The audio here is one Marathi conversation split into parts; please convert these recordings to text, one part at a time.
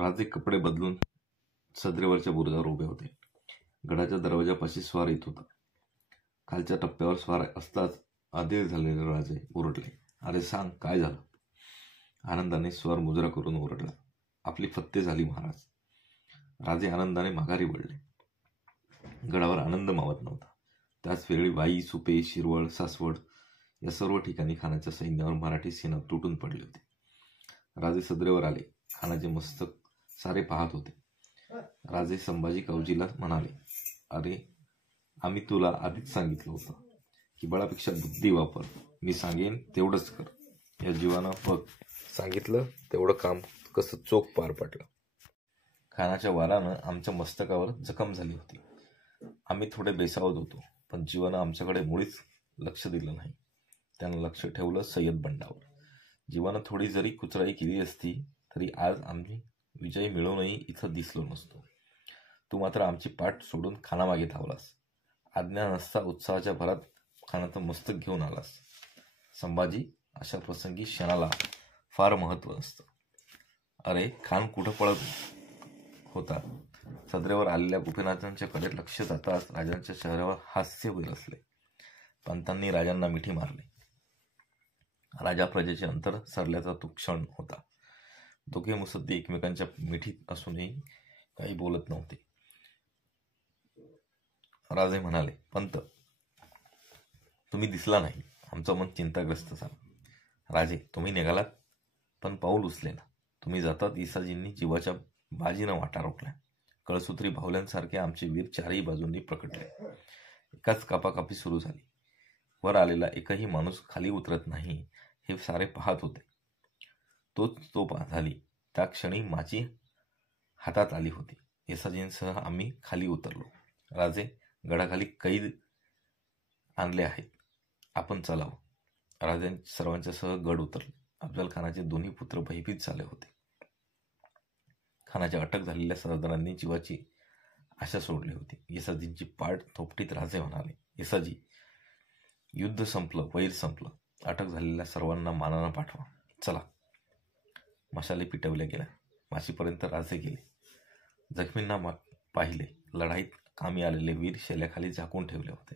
राजे कपडे बदलून सदरेवरच्या बुरुजावर उभे होते. गडाच्या दरवाजापाशी स्वार येत होता. खालच्या टप्प्यावर स्वार असताच अधीर झालेले राजे ओरडले, "अरे सांग, काय झालं?" आनंदाने स्वार मुजरा करून ओरडला, "आपली फत्ते झाली महाराज." राजे आनंदाने माघारी वळले. गडावर आनंद मावत नव्हता. त्याच वेळी वाई, सुपे, शिरवळ, सासवड या सर्व ठिकाणी खानाच्या सैन्यावर मराठी सेना तुटून पडली होती. राजे सदरेवर आले. खानाचे मस्तक सारे पाहत होते. राजे संभाजी कावजीला म्हणाले, "अरे, आम्ही तुला आधीच सांगितलं होतं की बळापेक्षा बुद्धी वापर. मी सांगेन तेवढंच कर. या जीवानं बघ, सांगितलं तेवढं काम कसं चोख पार पडलं." खानाच्या वारानं आमच्या मस्तकावर जखम झाली होती. आम्ही थोडे बेसावत होतो, पण जीवानं आमच्याकडे मुळीच लक्ष दिलं नाही. त्यानं लक्ष ठेवलं सय्यद बंडावर. जीवानं थोडी जरी कुचराई केली असती तरी आज आम्ही विजय मिळवूनही इथं दिसलो नसतो. तू मात्र आमची पाठ सोडून खानामागे धावलास. आज्ञा नसता उत्साहाच्या भरात खानाचं मस्तक घेऊन आलास. संभाजी, अशा प्रसंगी क्षणाला फार महत्त्व असतं. अरे, खान कुठं पळत होता? सदरेवर आलेल्या गोपीनाथांच्या कडे लक्ष जाताच राजांच्या चेहऱ्यावर हास्य विरसले. पंतांनी राजांना मिठी मारली. राजा प्रजेचे अंतर सरल्याचा तो क्षण होता. दोघे मुसद्दी एकमेकांच्या मिठीत असूनही काही बोलत नव्हते. राजे म्हणाले, "पंत, तुम्ही दिसला नाही. आमचं मन चिंताग्रस्त झालं." "राजे, तुम्ही निघालात पण पाऊल उचले ना. तुम्ही जातात येसाजींनी जीवाच्या बाजीनं वाटा रोखल्या. कळसूत्री भावल्यांसारखे आमचे वीर चारही बाजूंनी प्रकटले. एकाच कापाकापी सुरू झाली. वर आलेला एकही माणूस खाली उतरत नाही हे सारे पाहत होते. तोच तो झाली. त्या क्षणी माझी हातात आली होती. येसाजींसह आम्ही खाली उतरलो. राजे, गडाखाली कैद आणले आहेत. आपण चलावं." राजां सर्वांच्या सह गड उतरले. अफजल खानाचे दोन्ही पुत्र भयभीत झाले होते. खानाच्या अटक झालेल्या सरदारांनी जीवाची आशा सोडली होती. येसाजींची पाठ थोपटीत राजे म्हणाले, "येसाजी, युद्ध संपलं, वैर संपलं. अटक झालेल्या सर्वांना मानानं पाठवा. चला." मशाली पिटवल्या गेल्या. माशीपर्यंत राजे गेले. जखमींना पाहिले. लढाईत कामी आलेले वीर शेल्याखाली झाकून ठेवले होते.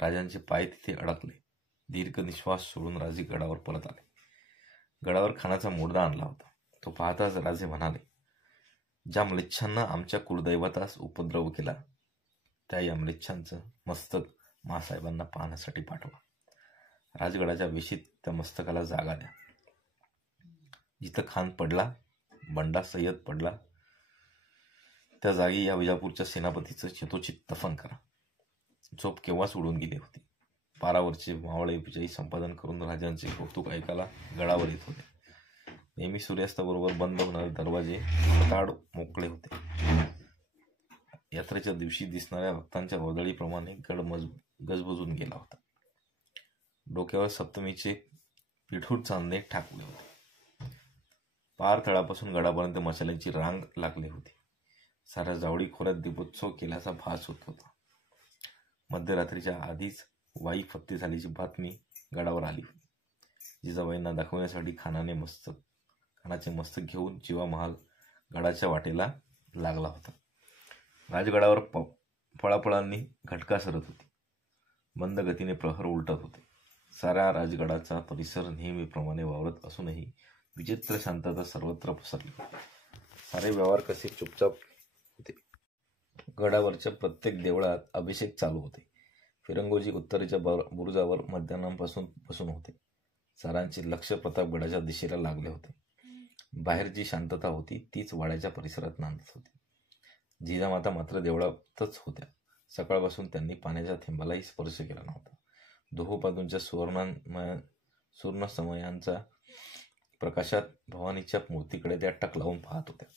राजांचे पाय तिथे अडकले. दीर्घ निश्वास सोडून राजे गडावर परत आले. गडावर खानाचा मोडदा आणला होता. तो पाहताच राजे म्हणाले, "ज्या म्लेच्छांना आमच्या कुलदैवतास उपद्रव केला त्या या म्लेच्छांचं मस्तक महासाहेबांना पाहण्यासाठी पाठवा. राजगडाच्या वेशीत त्या मस्तकाला जागा द्या. जिथं खान पडला, बंडा सय्यद पडला, त्या जागी या विजापूरच्या सेनापतीचं यथोचित दफन करा." झोप केव्हाच उडून गेली होती. पारावरचे मावळे विजयी संपादन करून राजांचे कौतुक ऐकायला गडावर येत होते. नेहमी सूर्यास्ताबरोबर बंद होणारे दरवाजे ताड मोकळे होते. यात्रेच्या दिवशी दिसणाऱ्या भक्तांच्या वर्दळीप्रमाणे गड गजबजून गेला होता. डोक्यावर सप्तमीचे पिठूर चांदणे ठाकले होते. पार तळापासून गडापर्यंत मशाल्यांची रांग लागली होती. साऱ्या जावळी खोऱ्यात दीपोत्सव केल्याचा भास होत होता. मध्यरात्रीच्या आधीच वाई फत्ते झाल्याची बातमी गडावर आली होती. जिजाबाईंना दाखवण्यासाठी खानाचे मस्तक घेऊन जीवा महाल गडाच्या वाटेला लागला होता. राजगडावर पळापळांनी घटका सरत होती. मंद गतीने प्रहर उलटत होते. साऱ्या राजगडाचा परिसर नेहमीप्रमाणे वावरत असूनही विचित्र शांतता सर्वत्र पसरली. सारे व्यवहार कसे चुपचाप होते. गडावरच्या प्रत्येक देवळात अभिषेक चालू होते. फिरंगोजी उत्तरेच्या बुरुजावर मध्यान्हापासून बसून होते. सारांचे लक्ष प्रतापगडाच्या दिशेला लागले होते. बाहेर जी शांतता होती तीच वाड्याच्या परिसरात नांदत होती. जिजामाता मात्र देवळातच होत्या. सकाळपासून त्यांनी पाण्याच्या थेंबालाही स्पर्श केला नव्हता. दोहोबाजूंच्या सुवर्णसमयांच्या प्रकाशात भवानीच्या मूर्तीकडे त्या टक लावून पाहत होत्या.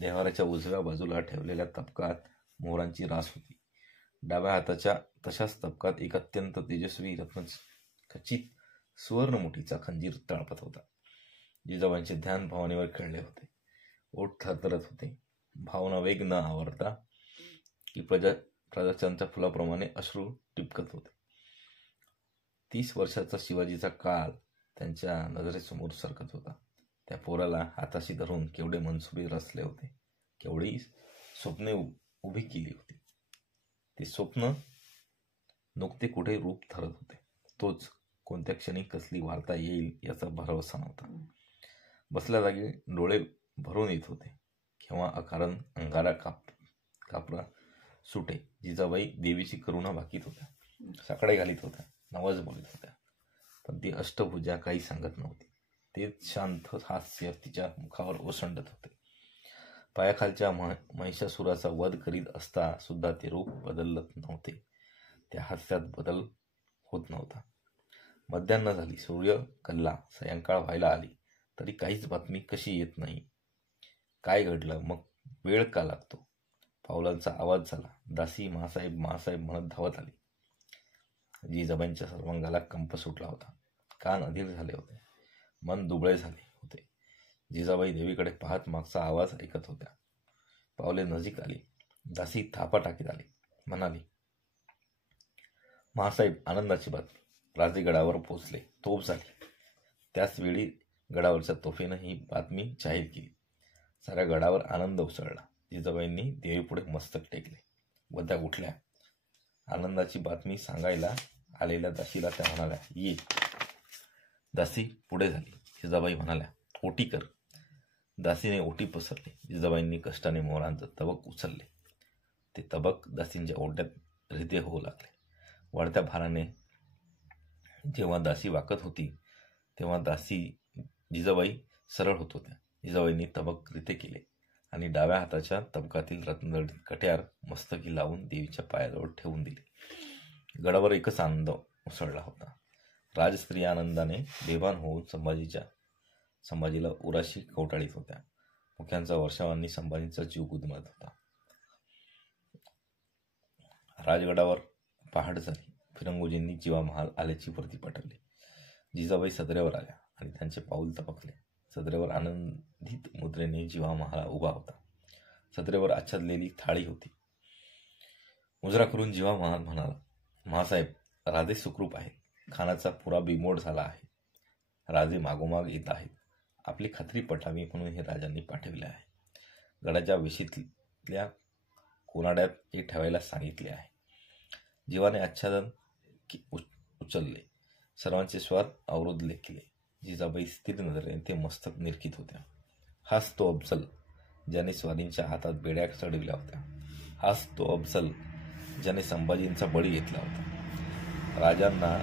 देव्हाऱ्याच्या उजव्या बाजूला ठेवलेल्या तबकात मोहरांची रास होती. डाव्या हाताच्या तशाच तबकात एक अत्यंत तेजस्वी रत्नखचित सुवर्णमुठीचा खंजीर तळपत होता. जिजाबाईंचे ध्यान भवानीवर खेळले होते. ओठ थरथरत होते. भावना वेग न आवरता की प्रजाच्या फुलाप्रमाणे अश्रू टिपकत होते. 30 वर्षाचा शिवाजीचा काळ त्यांच्या नजरेसमोर सरकत होता. त्या पोराला हाताशी धरून केवढे मनसुबे रचले होते, केवढी स्वप्ने उभी केली होती. ते स्वप्न नुकते कुठे रूप धरत होते. तोच कोणत्या क्षणी कसली वार्ता येईल याचा भरवसा नव्हता. बसल्या जागी डोळे भरून येत होते. केव्हा अकारण अंगारा कापरा सुटे. जिजाबाई देवीची करुणा भाकीत होत्या, साकडे घालीत होत्या, नवस बोलत होत्या. पण ती अष्टभुजा काही सांगत नव्हती. तेच शांत हास्य तिच्या मुखावर ओसंडत होते. पायाखालच्या महिषासुराचा वध करीत असता सुद्धा ते रूप बदलत नव्हते. त्या हास्यात बदल होत नव्हता. मध्यान्ह झाली, सूर्य कलला, सायंकाळ व्हायला आली, तरी काहीच बातमी कशी येत नाही. काय घडलं, मग वेळ का लागतो? पावलांचा आवाज झाला. दासी मासाहेब मासाहेब म्हणत धावत आली. जिजाबाईंच्या सर्वांगाला कंप सुटला होता. कान अधीर झाले होते, मन दुबळे झाले होते. जिजाबाई देवीकडे पाहत मागचा आवाज ऐकत होत्या. पावले नजीक आली. दासी थापा टाकीत आली, म्हणाली, मासाहेब, आनंदाची बातमी. राजे गडावर पोचले, तोफ झाली. त्याच वेळी गडावरच्या तोफेनं ही बातमी जाहीर केली. साऱ्या गडावर आनंद उसळला. जिजाबाईंनी देवीपुढे मस्तक टेकले. वद्या उठल्या. आनंदाची बातमी सांगायला आलेल्या दासीला त्या म्हणाल्या, ये. दासी पुढे झाली. जिजाबाई म्हणाल्या, ओटी कर. दासीने ओटी पसरली. जिजाबाईंनी कष्टाने मोरांचं तबक उचलले. ते तबक दासींच्या ओट्यात रिते होऊ लागले. वाढत्या भाराने जेव्हा दासी वाकत होती तेव्हा जिजाबाई सरळ होत होत्या. जिजाबाईंनी तबक रिते केले आणि डाव्या हाताच्या तबकातील रत्नजडित कट्यार मस्तकी लावून देवीच्या पायाजवळ ठेवून दिले. गडावर एकच आनंद उसळला होता. राजस्त्रिया आनंदाने बेभान होऊन संभाजीला उराशी कवटाळीत होत्या. मुख्यांचा वर्षावांनी संभाजींचा जीव गुदमरत होता. राजगडावर पहाट झाली. फिरंगोजींनी जीवा महाल आल्याची वर्दी पाठवली. जिजाबाई सदरेवर आल्या आणि त्यांचे पाऊल तबकले. सदरेवर आनंदित मुद्रेने जीवा महाल उभा होता. सदरेवर आच्छादलेली थाळी होती. मुजरा करून जीवा महाल म्हणाला, महासाहेब, राजे सुखरूप आहेत. खानाचा पुरा बिमोड झाला आहे. राजे मागोमाग येत आहेत. आपली खात्री पटावी म्हणून हे राजांनी पाठविले आहे. गडाच्या वेशीतल्या कोनाड्यात हे ठेवायला सांगितले आहे. जीवाने आच्छादन उचलले. सर्वांचे स्वार अवरोधले केले. जिजाबाई स्थिर नजरेने ते मस्तक निरखित होत्या. हाच तो अफजल ज्याने स्वारींच्या हातात बेड्या चढविल्या होत्या. हाच तो अफजल ज्याने संभाजींचा बळी घेतला होता. राजांना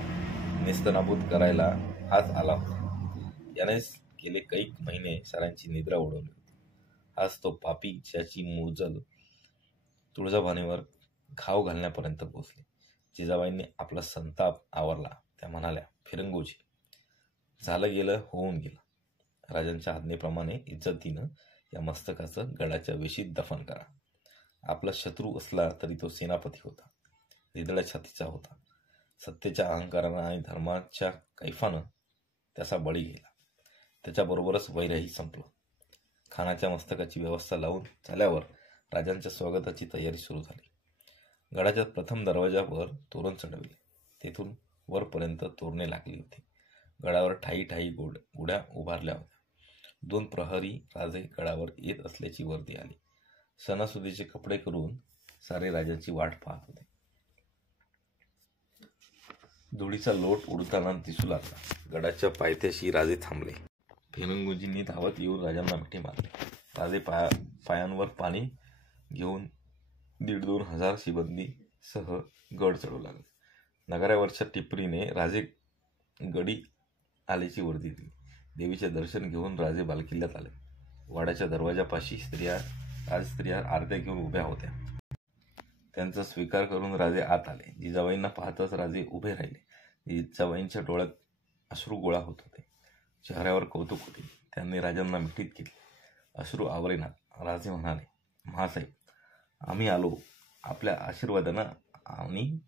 नेस्तनाबूत करायला हाच आला होता. यानेच गेले कैक महिने साऱ्यांची निद्रा उडवली होती. हाच तो पापी ज्याची मुजल तुळजाभवानीवर घाव घालण्यापर्यंत पोहोचली. जिजाबाईंनी आपला संताप आवरला. त्या म्हणाल्या, फिरंगोजी, झालं गेलं होऊन गेलं. राजांच्या आज्ञेप्रमाणे इज्जतीनं या मस्तकाचं गडाच्या वेशीत दफन करा. आपला शत्रू असला तरी तो सेनापती होता. निधड्या छातीचा होता. सत्तेच्या अहंकारानं आणि धर्माच्या कैफानं त्याचा बळी गेला. त्याच्याबरोबरच वैरही संपलं. खानाच्या मस्तकाची व्यवस्था लावून झाल्यावर राजांच्या स्वागताची तयारी सुरू झाली. गडाच्या प्रथम दरवाजावर तोरण चढवले. तेथून वरपर्यंत तोरणे लागली होती. गडावर ठाई ठाई गुड्या उभारल्या होत्या. 2 प्रहरी राजे गडावर येत असल्याची वर्दी आली. सणासुदीचे कपडे करून सारे राजांची वाट पाहत होते. धुळीचा लोट उडताना दिसू लागला. गडाच्या पायथ्याशी राजे थांबले. फिरंगोजींनी धावत येऊन राजांना मिठी मारली. राजे पायांवर पाणी घेऊन 1,500-2 हजार शिबंदीसह गड चढू लागले. नगाऱ्यावरच्या टिपरीने राजे गडी आल्याची वर्दी दिली. देवीचे दर्शन घेऊन राजे बालकिल्ल्यात आले. वाड्याच्या दरवाजापाशी राजस्त्रिया आरत्या घेऊन उभ्या होत्या. त्यांचा स्वीकार करून राजे आत आले. जिजाबाईंना पाहताच राजे उभे राहिले. जिजाबाईंच्या डोळ्यात अश्रू गोळा होत होते. चेहऱ्यावर कौतुक होते. त्यांनी राजांना मिठीत घेतले. अश्रू आवरेनात. राजे म्हणाले, महासाहेब, आम्ही आलो आपल्या आशीर्वादानं आणि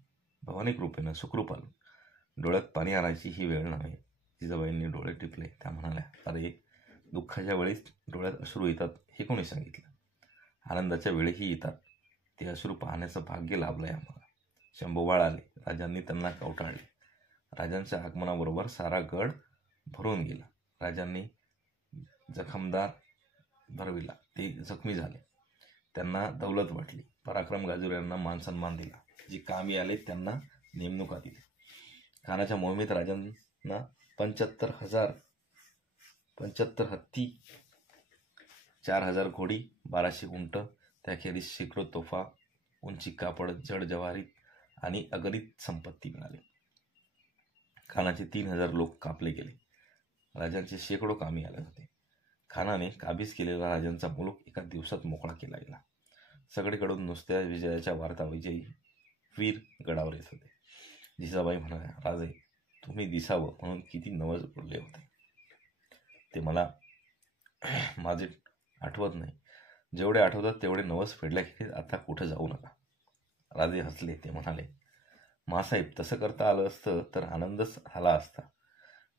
भवानी कृपेनं सुखरूप आलो. डोळ्यात पाणी आणायची ही वेळ नव्हे. जिजाबाईंनी डोळे टिपले. त्या म्हणाल्या, अरे, दुःखाच्या वेळीच डोळ्यात अश्रू येतात हे कोणी सांगितलं? आनंदाच्या वेळीही येतात. ते अश्रू पाहण्याचं भाग्य लाभलंय आम्हाला. शंभूबाळ आले. राजांनी त्यांना कवटाळले. राजांच्या आगमनाबरोबर सारा गड भरून गेला. राजांनी जखमदार भरविला. ते जखमी झाले. त्यांना दौलत वाटली. पराक्रम गाजू यांना मानसन्मान दिला. जी कामी आले त्यांना नेमणुका दिली. खानाच्या मोहिमेत राजांना 75 हत्ती, 4000 घोडी, 1200 उंट, त्याखेरीज शेकडो तोफा, उंची कापड, जड जवारीत आणि अगणित संपत्ती मिळाली. खानाचे 3000 लोक कापले गेले. राजांचे शेकडो कामी आले होते. खानाने काबीज केलेला राजांचा मुलूक एका दिवसात मोकळा केला गेला. सगळीकडून नुसत्या विजयाच्या वार्ता विजयी वीर गडावर येत होते. जिजाबाई म्हणाल्या, राजे तुम्ही दिसावं म्हणून किती नवस बोलले होते ते मला माझे आठवत नाही. जेवढे आठवतात तेवढे नवस फेडल्या गेले. आता कुठं जाऊ नका. राजे हसले. ते म्हणाले, मासाहेब तसं करता आलं असतं तर आनंदच झाला असता,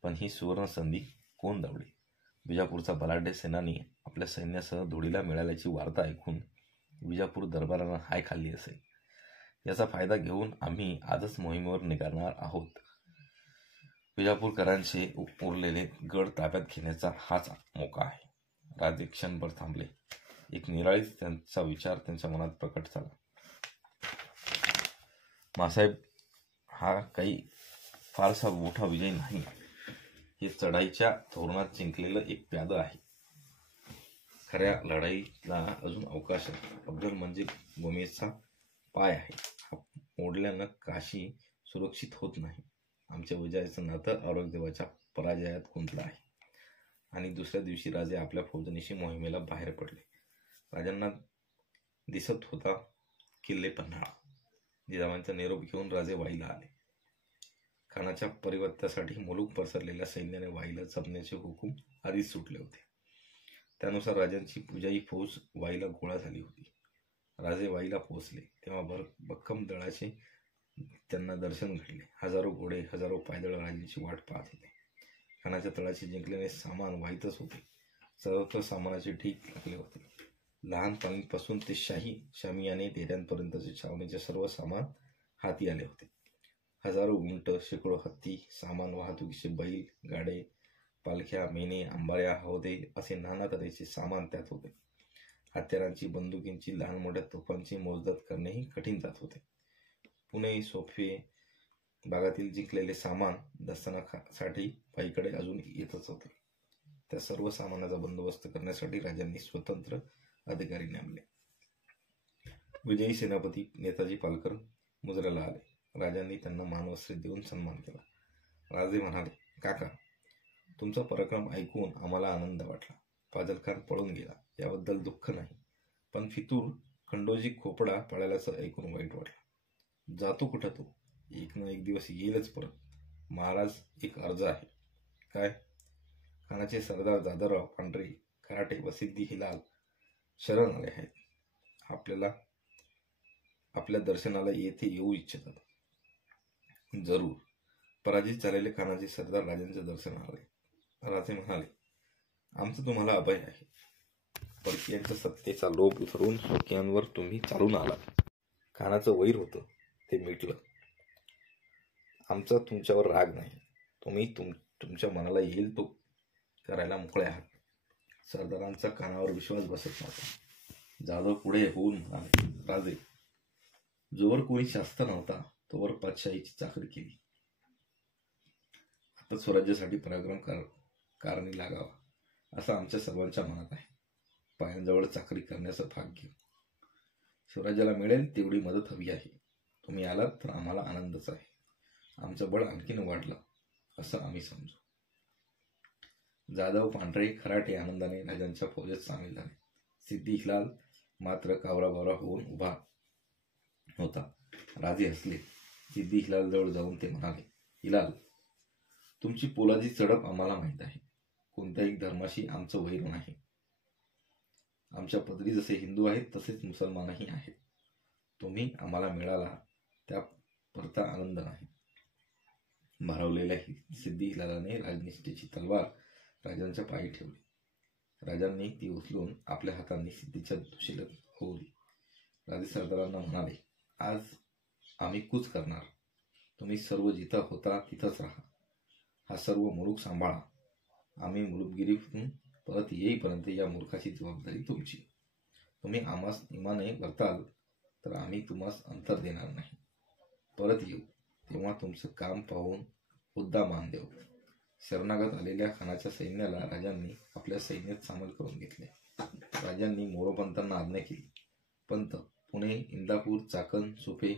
पण ही सुवर्ण संधी कोण दावली? विजापूरचा बलाढ्य सेनानी आपल्या सैन्यासह धुळीला मिळाल्याची वार्ता ऐकून विजापूर दरबारानं हाय खाल्ली असेल. याचा फायदा घेऊन आम्ही आजच मोहिमेवर निघणार आहोत. विजापूरकरांचे उरलेले गड ताब्यात घेण्याचा हाच मोका आहे. राजे क्षणभर थांबले. एक निराळीच त्यांचा विचार त्यांच्या मनात प्रकट झाला. मासाहेब, हा काही फारसा मोठा विजय नाही. हे चढाईच्या धोरणात जिंकलेलं एक प्यादं आहे. खऱ्या लढाईला अजून अवकाश आहे. अफजल म्हणजे गोमेचा पाय आहे. हा मोडल्यानं काशी सुरक्षित होत नाही. आमच्या विजयाचं नातं औरंगजेबाच्या पराजयात गुंतलं आहे. आणि दुसऱ्या दिवशी राजे आपल्या फौजनीशी मोहिमेला बाहेर पडले. राजांना दिसत होता किल्ले पन्हाळा. जिजाबाईंचा निरोप घेऊन राजे वाईला आले. खानाच्या परिवर्त्यासाठी मुलूक पसरलेल्या सैन्याने वाईला जपण्याचे हुकूम आधीच सुटले होते. त्यानुसार राजांची पूजाई फौज वाईला गोळा झाली होती. राजे वाईला पोहोचले तेव्हा भक्कम दळाचे त्यांना दर्शन घडले. हजारो घोडे, हजारो पायदळ राजांची वाट पाहत होते. खानाच्या तळाशी जिंकलेले सामान वाईतच होते. सर्वत्र सामानाचे ढीग लागले होते. लहानपणीपासून ते शामियाने डेऱ्यांपर्यंतचे छावणीचे सर्व सामान हाती आले होते. हजारो उंट, शेकडो हत्ती, सामान वाहतुकीचे बैल, गाडे, पालख्या, मेणे, अंबाऱ्या, हौदे असे नाना तऱ्हेचे सामान त्यात होते. हत्यारांची, बंदुकींची, लहान मोठ्या तोफांची मोजदाद करणेही कठीण जात होते. पुणे, सोफे भागातील जिंकलेले सामान दस्तनासाठी वाईकडे अजून येतच होते. त्या सर्व सामानाचा बंदोबस्त करण्यासाठी राजांनी स्वतंत्र अधिकारी नेमले. विजयी सेनापती नेताजी पालकर मुजऱ्याला आले. राजांनी त्यांना मानवस्त्रे देऊन सन्मान केला. राजे म्हणाले, काका तुमचा पराक्रम ऐकून आम्हाला आनंद वाटला. फाजलखान पळून गेला याबद्दल दुःख नाही, पण फितूर खंडोजी खोपडा पळाल्याचं ऐकून वाईट वाटलं. जातो कुठं तो? एक ना एक दिवस येईलच परत. महाराज, एक अर्ज आहे. काय? खानाचे सरदार जाधवराव पांढरे, खराटे व सिद्दी हिलाल शरण आले आहेत. आपल्या दर्शनाला येथे येऊ इच्छितात. जरूर. पराजित झालेले खानाचे सरदार राजांचे दर्शन आले. राजे म्हणाले, आमचं तुम्हाला अभय आहे. परकीयांच्या सत्तेचा लोभ उतरवून स्वकीयांवर तुम्ही चालून आलात. खानाचं वैर होतं ते मिटलं. आमचा तुमच्यावर राग नाही. तुम्ही तुमच्या मनाला येईल तो करायला मोकळे आहात. सरदारांचा कानावर विश्वास बसत नव्हता. जाधव पुढे होऊन म्हणाले, राजे, जोवर कोणी शास्त्र नव्हता तोवर पातशाहीची चाकरी केली. आता स्वराज्यासाठी पराक्रम कारणी लागावा असं आमच्या सर्वांच्या मनात आहे. पायांजवळ चाकरी करण्याचं भाग्य स्वराज्याला मिळेल तेवढी मदत हवी आहे. तुम्ही आलात तर आम्हाला आनंदच आहे. आमचं बळ आणखीन वाढलं असं आम्ही समजू. जाधव पांढरे खराटे आनंदाने राजांच्या फौजेत सामील झाले. सिद्दी हिलाल मात्र कावराबावरा होऊन उभा होता. राजे हसले. सिद्दी हिलाल जवळ जाऊन ते म्हणाले, हिलाल, तुमची पोलादी चढप आम्हाला माहीत आहे. कोणत्याही धर्माशी आमचं वैर नाही. आमच्या पदरी जसे हिंदू आहेत तसेच मुसलमानही आहेत. तुम्ही आम्हाला मिळाला त्या परता आनंद नाही. भारावलेल्या सिद्दी हिलालाने राजनिष्ठेची तलवार राजांच्या पायी ठेवली. राजांनी ती उचलून आपल्या हातांनी सिद्धीच्या दुशीला होवली. राजे सरदारांना म्हणाले, आज आम्ही कूच करणार. तुम्ही सर्व जिथं होता तिथंच राहा. हा सर्व मुलूक सांभाळा. आम्ही मुलुकगिरीतून परत येईपर्यंत या मूर्खाची जबाबदारी तुमची. तुम्ही आम्हास इमाने वर्ताल तर आम्ही तुम्हास अंतर देणार नाही. परत येऊ तेव्हा तुमचं काम पाहून मुद्दा मान देऊ. शरणागत आलेल्या खानाच्या सैन्याला राजांनी आपल्या सैन्यात सामील करून घेतले. राजांनी मोरोपंतांना आज्ञा केली. पंत, पुणे, इंदापूर, चाकण, सुपे,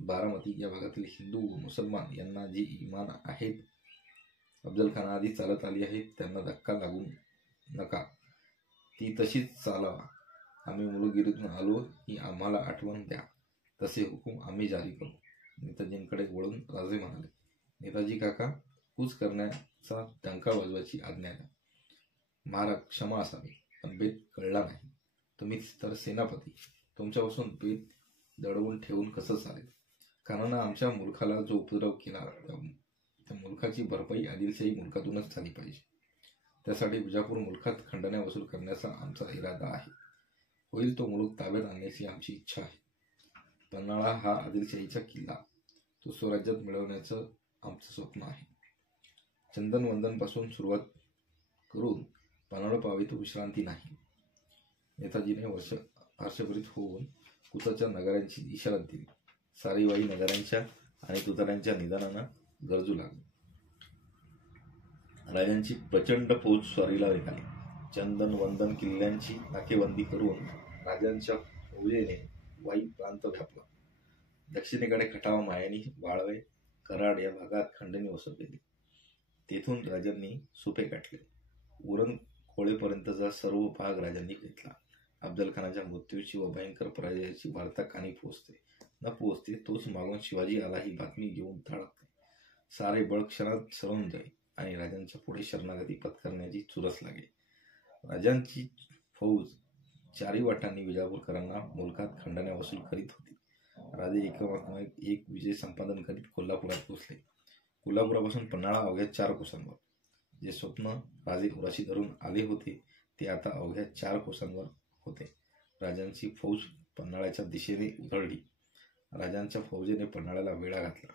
बारामती या भागातील हिंदू व मुसलमान यांना जी इमान आहेत अफजलखाना आधी चालत आली आहेत त्यांना धक्का लागू नका. ती तशीच चालवा. आम्ही मुलुगिरीतून आलो ही आम्हाला आठवण द्या. तसे हुकूम आम्ही जारी करू. नेताजींकडे वळून राजे म्हणाले, नेताजी काका, कूच करण्याचा डंका वाजवायची आज्ञा द्या. महाराज, क्षमा असावी, पण बेत कळला नाही. तुम्ही तर सेनापती, तुमच्यापासून बेत दडवून ठेवून कसं चालेल? खानानं आमच्या मुलखाला जो उपद्रव केला त्या मुलखाची भरपाई आदिलशाही मुलखातूनच झाली पाहिजे. त्यासाठी विजापूर मुलखात खंडण्या वसूल करण्याचा आमचा इरादा आहे. होईल तो मुलूक ताब्यात आणण्याची आमची इच्छा आहे. पन्हाळा हा आदिलशाहीचा किल्ला, तो स्वराज्यात मिळवण्याचं आमचं स्वप्न आहे. चंदनवंदन पासून सुरुवात करून पन्हाळा पावे तो विश्रांती नाही. नेताजीने हर्षभरीत होऊन कुचाच्या नगाऱ्यांची इशारा दिली. सारीबाई नगाऱ्यांच्या आणि तुताऱ्यांच्या निदानानं गरजू लागली. राजांची प्रचंड फौज स्वारीला निघाली. चंदनवंदन किल्ल्यांची नाकेबंदी करून राजांच्या फौजेने वाई प्रांत व्यापला. दक्षिणेकडे खटाव, मायानी, वाळवे, कराड या भागात खंडणी वसवलेली. तेथून राजांनी सुपे गाठले. उरण खोळेपर्यंतचा सर्व भाग राजांनी घेतला. अफजलखानाच्या मृत्यूची व भयंकर पराजयाची वार्ता कानी पोहोचते तोच मागून शिवाजी आला ही बातमी घेऊन धडकते. सारे बळ क्षणात सरवून जाई आणि राजांच्या पुढे शरणागती पत्करण्याची चुरस लागे. राजांची फौज चारी वाटांनी विजापूरकरांना मुलखात खंडण्या वसूल करीत होती. राजे एकामागोमाग एक विजय संपादन करीत कोल्हापुरात पोचले. कोल्हापुरापासून पन्हाळा अवघ्या 4 कोसांवर. जे स्वप्न राजे उराशी धरून आले होते ते आता अवघ्या 4 कोसांवर होते. राजांची फौज पन्हाळ्याच्या दिशेने उधळली. राजांच्या फौजेने पन्हाळ्याला वेढा घातला.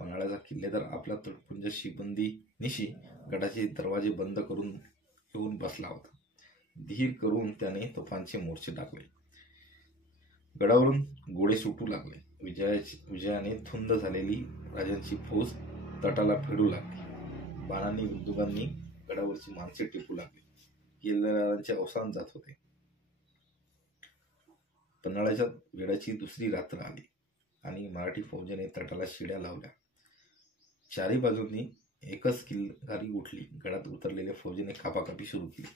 पन्हाळ्याचा किल्लेदार आपल्या तुटपुंज शिबंदी निशी गडाचे दरवाजे बंद करून घेऊन बसला होता. धीर करून त्याने तोफांचे मोर्चे टाकले. गडावरून गोळे सुटू लागले. विजयाने धुंद झालेली राजांची फौज तटाला फेडू लागली. बाणांनी बंदुकांनी गडावरची माणसे टिपू लागली. किल्लेदारांचे अवसान जात होते. पन्हाळ्याच्या वेळाची दुसरी रात्र आली आणि मराठी फौजेने तटाला शिड्या लावल्या. चारी बाजूंनी एकच किल्लारी उठली. गडात उतरलेल्या फौजेने कापाकापी सुरू केली.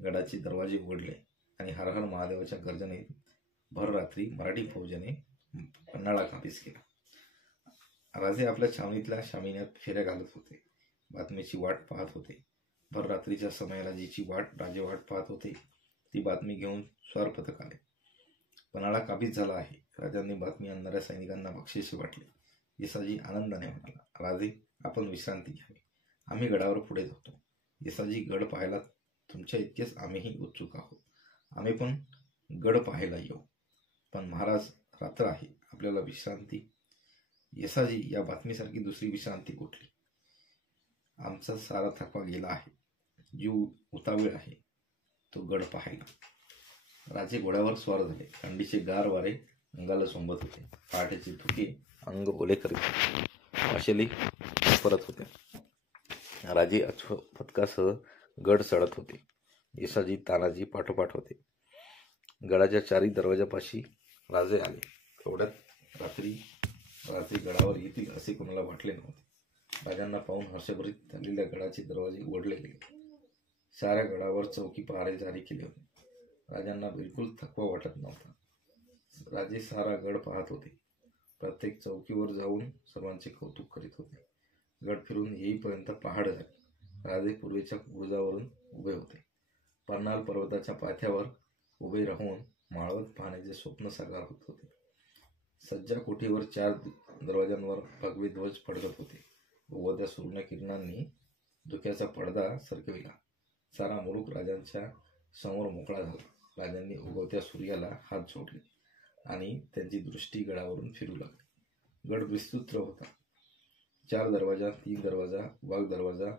गडाचे दरवाजे उघडले आणि हर हर महादेवाच्या गर्जनेत भर रात्री मराठी फौजेने पन्हाळा काबीज केला. राजे आपल्या छावणीतल्या शामियानात फेऱ्या घालत होते. बातमीची वाट पाहत होते. भर रात्रीच्या समयाला जिची राजे वाट पाहत होते ती बातमी घेऊन स्वार पथक आले. पन्हाळा काबीज झाला आहे. राजांनी बातमी आणणाऱ्या सैनिकांना बक्षीस वाटले. येसाजी आनंदाने म्हणाला, राजे, आपण विश्रांती घ्यावी. आम्ही गडावर पुढे जातो. येसाजी, गड पाहायला तुमच्या इतकेच आम्हीही उत्सुक आहोत. आम्ही पण गड पाहायला येऊ. पण महाराज, रात्र आहे, आपल्याला विश्रांती. येसाजी, या बातमीसारखी दुसरी विश्रांती कुठली? आमचा सारा थकवा गेला आहे. जीव उतावीळ आहे तो गड पाहायला. राजे घोड्यावर स्वार झाले. थंडीचे गार वारे अंगाला सोंबत होते. पहाटेचे धुके अंग ओले करीत होते. वाशेली परत होते. राजे अश्वपथकासह गड चढत होते. येसाजी, तानाजी पाठोपाठ होते. गडाच्या 4 दरवाजापाशी राजे आले. एवढ्यात रात्री गडावर येतील असे कोणाला वाटले नव्हते. राजांना पाहून हर्षभरीत झालेल्या गडाचे दरवाजे उघडले गेले. साऱ्या गडावर चौकी पहारे जारी केले होते. राजांना बिलकुल थकवा वाटत नव्हता. राजे सारा गड पाहत होते. प्रत्येक चौकीवर जाऊन सर्वांचे कौतुक करीत होते. गड फिरून येईपर्यंत पहाड झाली. राजे पूर्वेच्या बुरुजावरून उभे होते. पन्हाळ पर्वताच्या पायथ्यावर उभे राहून माळवत पाहण्याचे स्वप्न साकार होत होते. सज्जा कोठीवर 4 दरवाजांवर भगवे ध्वज फडकत होते. उगवत्या सूर्यकिरणांनी धुक्याचा पडदा सरकविला. सारा मुलूक राजांच्या समोर मोकळा झाला. राजांनी उगवत्या सूर्याला हात जोडले आणि त्यांची दृष्टी गडावरून फिरू लागली. गड विस्तृत होता. 4 दरवाजा, 3 दरवाजा, वाघ दरवाजा,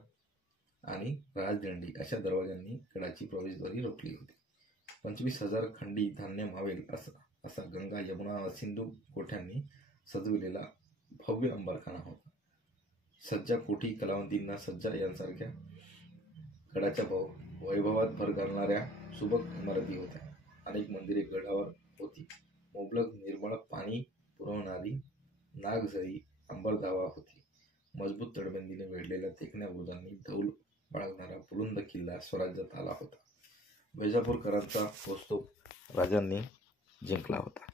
आणि राजदिंडी अशा दरवाजांनी गडाची प्रवेशद्वारी रोखली होती. 25,000 खंडी धान्य मावेल असा गंगा यमुना व सिंधू कोठ्यांनी सजविलेला भव्य अंबारखाना होता. सज्जा कोठी, कलावंतींना सज्जा यांसारख्या गडाच्या वैभवात भर घालणाऱ्या सुबक इमारती होत्या. अनेक मंदिरे गडावर होती. मुबलक निर्मळ पाणी पुरवणारी नागझरी अंबरधावा होती. मजबूत तटबंदीने वेढलेल्या देखण्या बुरुजांनी डौल बाळगणारा बुलंद किल्ला स्वराज्यात आला होता. वैजापूरकरांचा कौस्तुभ राजांनी जिंकला होता.